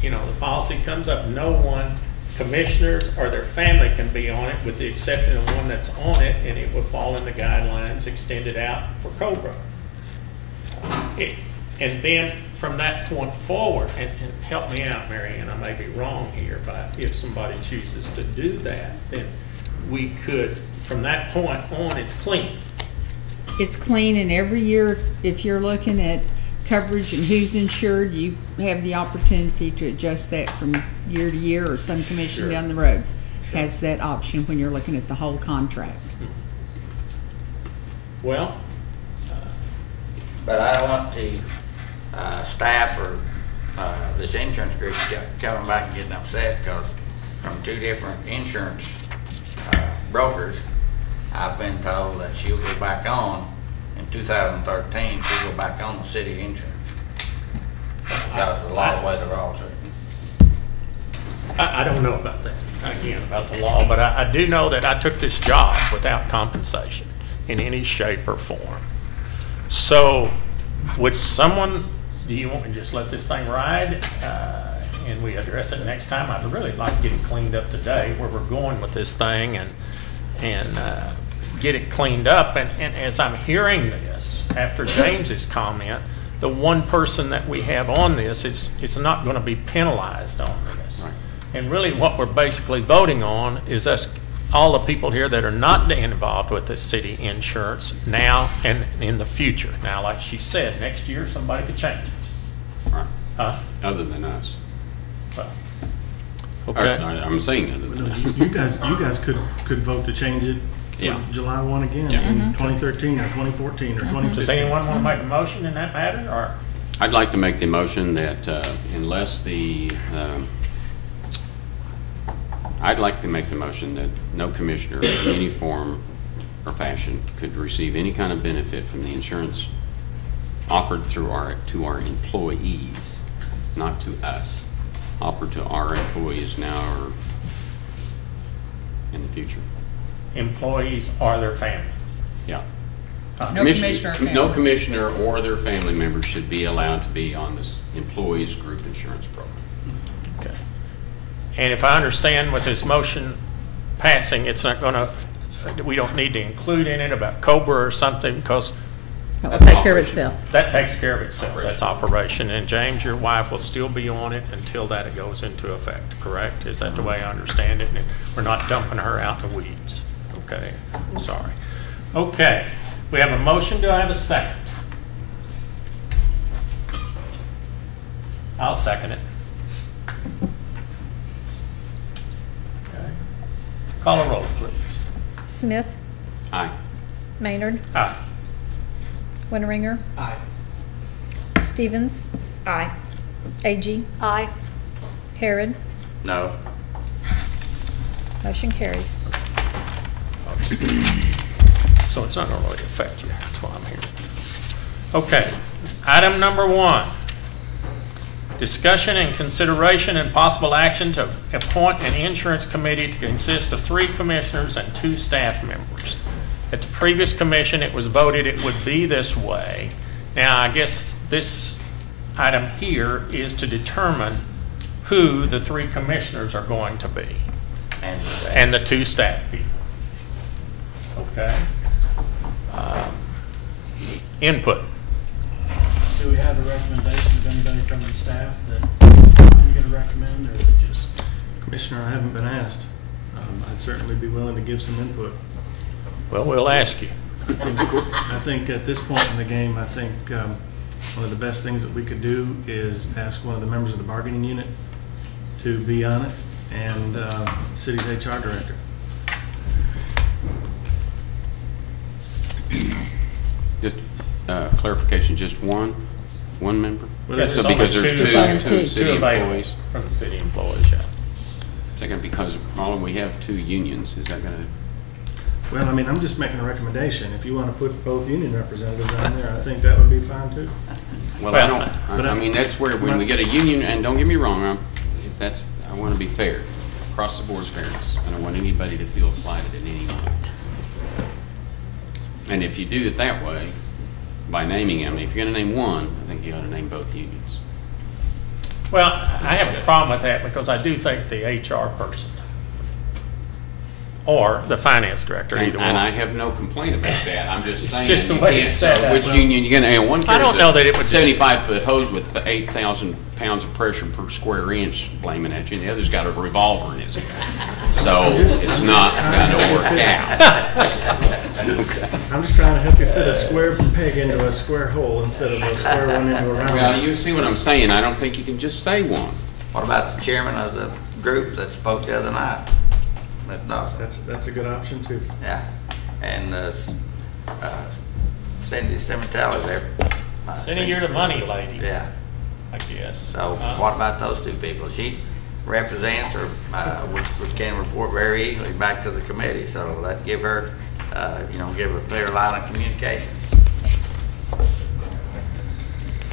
the policy comes up, no one, commissioners or their family can be on it, with the exception of one that's on it, and it would fall in the guidelines extended out for Cobra. And then from that point forward, and help me out, Mary Ann, I may be wrong here, but if somebody chooses to do that, then we could, from that point on, it's clean. It's clean, and every year, if you're looking at coverage and who's insured, you have the opportunity to adjust that from year to year, or some commission Sure. down the road has that option when you're looking at the whole contract. Well, But I don't want the staff or this insurance group coming back and getting upset, because from two different insurance brokers, I've been told that she'll go back on in 2013. She'll go back on the city insurance because of the law, the way the laws are. I don't know about that, again, about the law, but I do know that I took this job without compensation in any shape or form. So, would someone, do you want me to just let this thing ride, and we address it next time? I'd really like to get it cleaned up today, where we're going with this thing, and get it cleaned up. And as I'm hearing this, after James's comment, the one person that we have on this is not going to be penalized on this. Right. And really what we're basically voting on is us, all the people here that are not involved with the city insurance now and in the future. Now, like she said, next year somebody could change it. Right. Huh? Other than us. Well, Or, okay. I'm saying other than us. You guys could vote to change it Yeah. for July 1 again, Yeah. in 2013 or 2014 or 2015. Does anyone want to make a motion in that matter, or? I'd like to make the motion that unless I'd like to make the motion that no commissioner in any form or fashion could receive any kind of benefit from the insurance offered to our employees, not to us, offered to our employees now or in the future. Employees or their family. Yeah. No commissioner or family. No commissioner or their family members should be allowed to be on this employees group insurance program. Okay. And if I understand with this motion passing, it's not gonna, we don't need to include in it about Cobra or something, because That will take care of itself. that takes care of itself. That's operation. And James, your wife will still be on it until that goes into effect, correct? Is that the way I understand it? And we're not dumping her out in the weeds. Okay, sorry. Okay, we have a motion. Do I have a second? I'll second it. Okay. Call a roll, please. Smith, Aye. Maynard, Aye. Winteringer, Aye. Stevens, Aye. A.G., Aye. Harrod. No. Motion carries. So it's not going to really affect you, that's what I'm hearing. Okay, item number 1. Discussion and consideration and possible action to appoint an insurance committee to consist of 3 commissioners and 2 staff members. At the previous commission, it was voted it would be this way. Now, I guess this item here is to determine who the 3 commissioners are going to be and the 2 staff people. Okay. Input. Do we have a recommendation of anybody from the staff that you're gonna recommend, or is it just? Commissioner, I haven't been asked. I'd certainly be willing to give some input. Well, we'll ask you. I think at this point in the game, I think one of the best things that we could do is ask one of the members of the bargaining unit to be on it, and the city's HR director. Just clarification, just one member? Well, Yeah, there's there's So only because there's two two available city available employees? from the city employees, yeah. Is that gonna, because all we have 2 unions, is that gonna, Well, I mean, I'm just making a recommendation. If you want to put both union representatives on there, I think that would be fine too. well, Well, I don't, but I mean, that's where, when we get a union, and don't get me wrong, if that's, I wanna be fair, across the board's fairness. I don't want anybody to feel slighted in any way. And if you do it that way, by naming them, if you're gonna name one, I think you ought to name both unions. Well, I have a problem with that because I do think the HR person or the finance director, either one. And I have no complaint about that, I'm just It's saying. just the you way can't it's set tell up. Which union you're gonna, and one I don't carries know that it would just- 75-foot hose with the 8,000 pounds of pressure per square inch blaming at you, and the other's got a revolver in his hand. So it's not gonna work out. I'm just trying to help you fit a square peg into a square hole instead of a square one into a round Well, one. you see what I'm saying, I don't think you can just say one. What about the chairman of the group that spoke the other night, Ms. Dawson? That's a good option too. Yeah, and Cindy Simontelli there. Cindy, you're the money lady, Yeah, I guess. so what about those 2 people? She represents or can report very easily back to the committee, so that give her, give her a clear line of communication.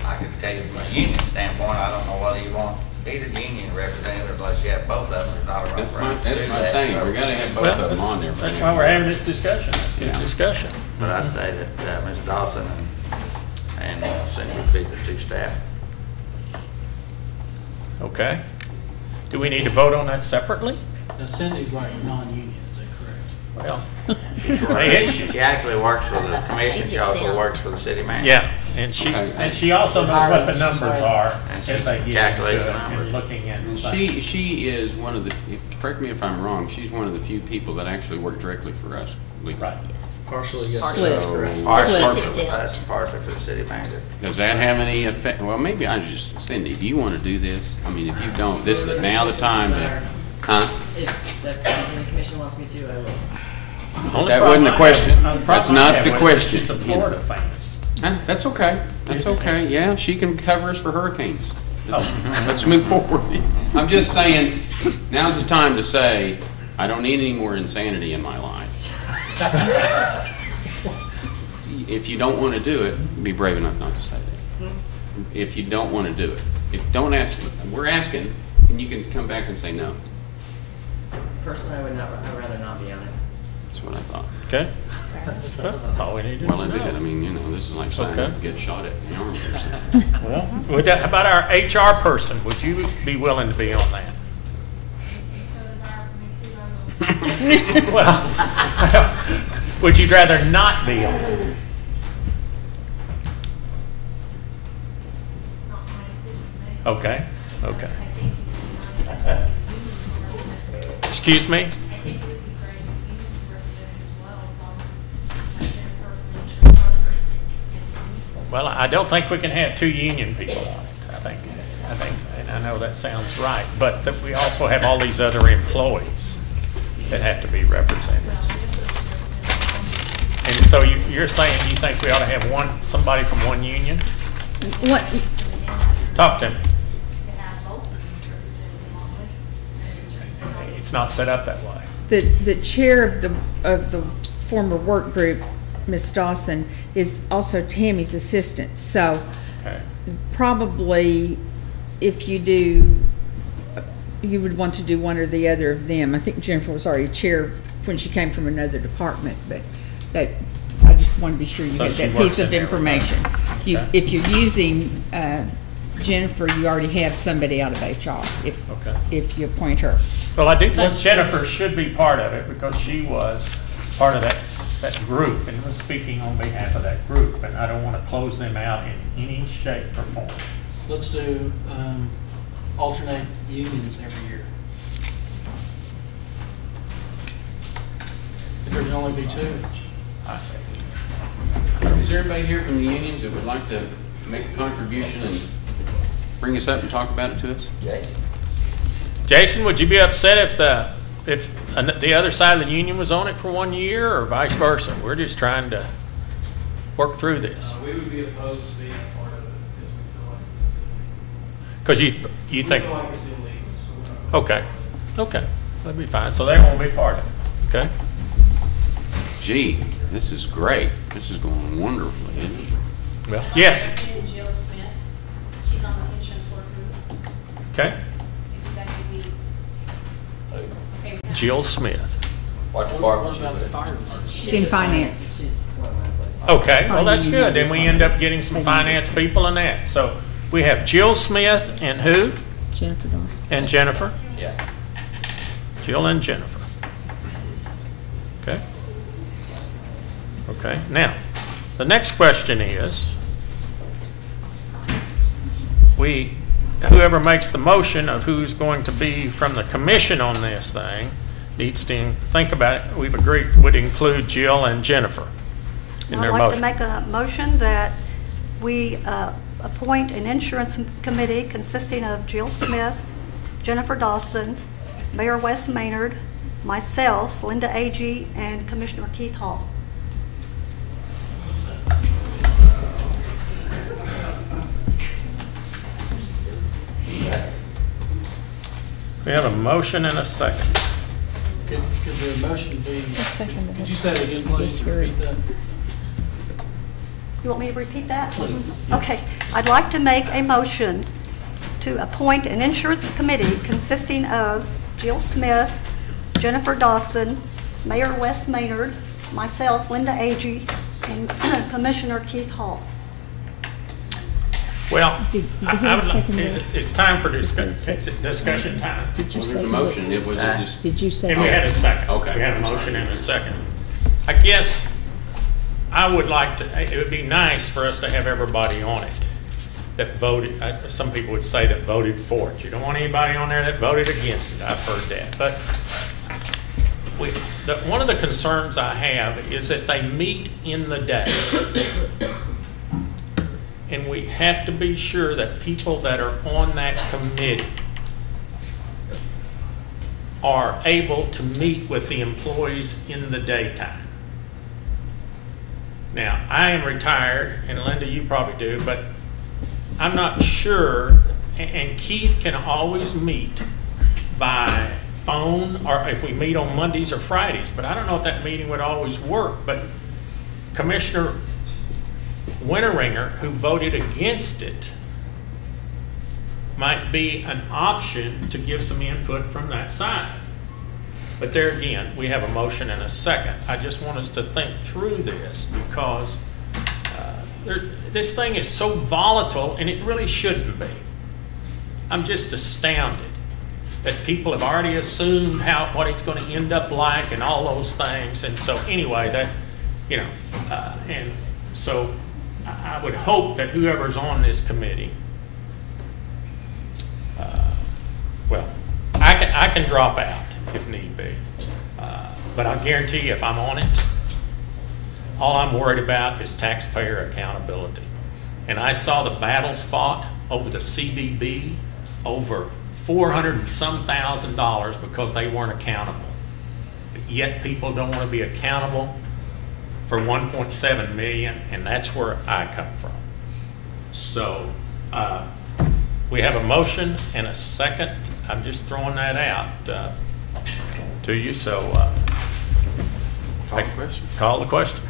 I could tell you from a union standpoint, I don't know whether you want either union representative unless you have both of them. There's not a That's right what I'm saying, we gotta have both Well, of them on there. that's why we're having this discussion. It's a good Yeah. discussion. But I'd say that Ms. Dawson and Cindy would be the 2 staff. Okay. Do we need to vote on that separately? Now Cindy's like non-union, is that correct? Well, they issue. She actually works for the commission, She's she also exempt. works for the city manager. Yeah, and she also knows what the numbers are And as she they get into calculates the it and numbers. looking at And it. she is one of the, correct me if I'm wrong, she's one of the few people that actually work directly for us legally. Right. Yes. Partially, yes. Partially. That's correct. Partially She's for exempt. us, partially for the city manager. Does that have any effect? Well, maybe I just, Cindy, do you want to do this? I mean, if you don't, this is now the time to, huh? If that's something the commission wants me to, I will. Only That problem wasn't the I have- question. the problem That's I not have the with it is question, She's a you know. Florida fan. Huh? That's okay. That's okay. Yeah, she can cover us for hurricanes. Oh. Let's move forward. I'm just saying, now's the time to say, I don't need any more insanity in my life. If you don't want to do it, be brave enough not to say that. If you don't want to do it. Don't ask, we're asking, and you can come back and say no. Personally, I'd rather not be on it. That's what I thought. Okay? That's all we need to know. Well, I did. I mean, this is like signing up to get shot at in the army or something. Well, with that, how about our HR person? Would you be willing to be on that? Well, would you rather not be on it? Okay, okay. Excuse me? Well, I don't think we can have 2 union people on it. I think, and I know that sounds right, but that we also have all these other employees that have to be represented. And so you're saying you think we ought to have somebody from one union? What, Talk to me. It's not set up that way. the chair of the former work group, Ms. Dawson, is also Tammy's assistant, so Okay. probably if you do, you would want to do one or the other of them. I think Jennifer was already chair when she came from another department, but that, I just want to be sure you So had she that works piece of in there, information. Okay. If you're using Jennifer, you already have somebody out of HR, Okay. if you appoint her. Well, I do think Jennifer should be part of it because she was part of that group and was speaking on behalf of that group, and I don't want to close them out in any shape or form. Let's do, alternate unions every year. If there can only be 2. Is there anybody here from the unions that would like to make a contribution and bring us up and talk about it to us? Jason, would you be upset if the other side of the union was on it for 1 year or vice versa? We're just trying to work through this. We would be opposed to being a part of it because we feel like it's illegal. Because you think, We feel like it's illegal, so we're not. okay. Okay, that'd be fine. So they won't be part of it, okay? Gee, this is great. This is going wonderfully, isn't it? Well, yes, Jill Smith, she's on the insurance work group, okay. if you guys would be okay with that. Jill Smith. What What department about the she with? fire department? She's in finance. She's one of my places. Okay, well, that's good. Then we end up getting some finance people in that. So we have Jill Smith and who? Jennifer Dawson. And Jennifer? Yeah. Jill and Jennifer. Okay? Okay, now, the next question is, whoever makes the motion of who's going to be from the commission on this thing needs to think about it. We've agreed would include Jill and Jennifer in their I'd like to motion. make a motion that we appoint an insurance committee consisting of Jill Smith, Jennifer Dawson, Mayor Wes Maynard, myself, Linda Agee, and Commissioner Keith Hall. We have a motion and a second. Could the motion be, second could you say it again, please, repeat that? You want me to repeat that? Please. Okay. I'd like to make a motion to appoint an insurance committee consisting of Jill Smith, Jennifer Dawson, Mayor Wes Maynard, myself, Linda Agee, and Commissioner Keith Hall. Well, Did you I hear a would, second it's time for discussion, it's discussion time. Did you Well, say? there's a motion. It was a dis- Did you say? And we had a second. Okay. We had a motion and a second. I guess I would like to, it would be nice for us to have everybody on it that voted, some people would say that voted for it. You don't want anybody on there that voted against it. I've heard that. But one of the concerns I have is that they meet in the day. And we have to be sure that people that are on that committee are able to meet with the employees in the daytime. Now, I am retired, and Linda, you probably do, but I'm not sure, and Keith can always meet by phone, or if we meet on Mondays or Fridays, but I don't know if that meeting would always work. But Commissioner Winteringer, who voted against it, might be an option to give some input from that side. But there again, we have a motion and a second. I just want us to think through this because this thing is so volatile and it really shouldn't be. I'm just astounded that people have already assumed what it's going to end up like and all those things. And so anyway, that, you know, and so I would hope that whoever's on this committee, well, I can drop out if need be. But I guarantee you if I'm on it, all I'm worried about is taxpayer accountability. And I saw the battles fought over the CBB over $400 and some thousand because they weren't accountable. But yet people don't want to be accountable for 1.7 million, and that's where I come from. So we have a motion and a second. I'm just throwing that out to you. So Call the question. Call the question.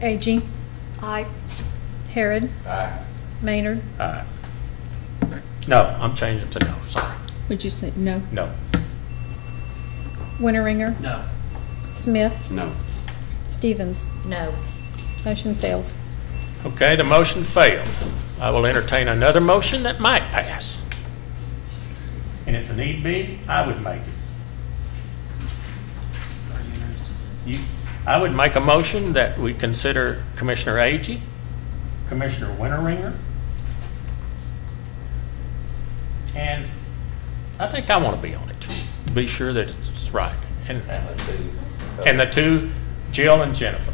Agee, Aye. Harrod, Aye. Maynard, No, I'm changing to no. Sorry. Would you say no? No. Winteringer, No. Smith, No. Stevens. No. Motion fails. Okay, the motion failed. I will entertain another motion that might pass. And if need be, I would make it. Are you interested? I would make a motion that we consider Commissioner Agee, Commissioner Winteringer, and I think I want to be on it, to be sure that it's right. And the two, Jill and Jennifer.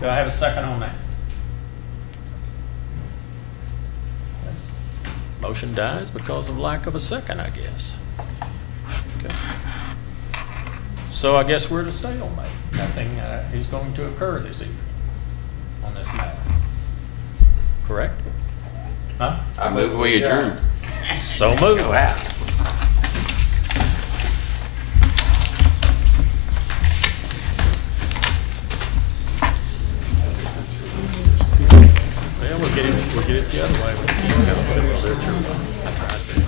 Do I have a second on that? Motion dies because of lack of a second, I guess. Okay. So I guess we're at a stalemate. Nothing is going to occur this evening on this matter. Correct? Huh? I move we adjourn. So moved. Wow. Well, we'll get it the other way.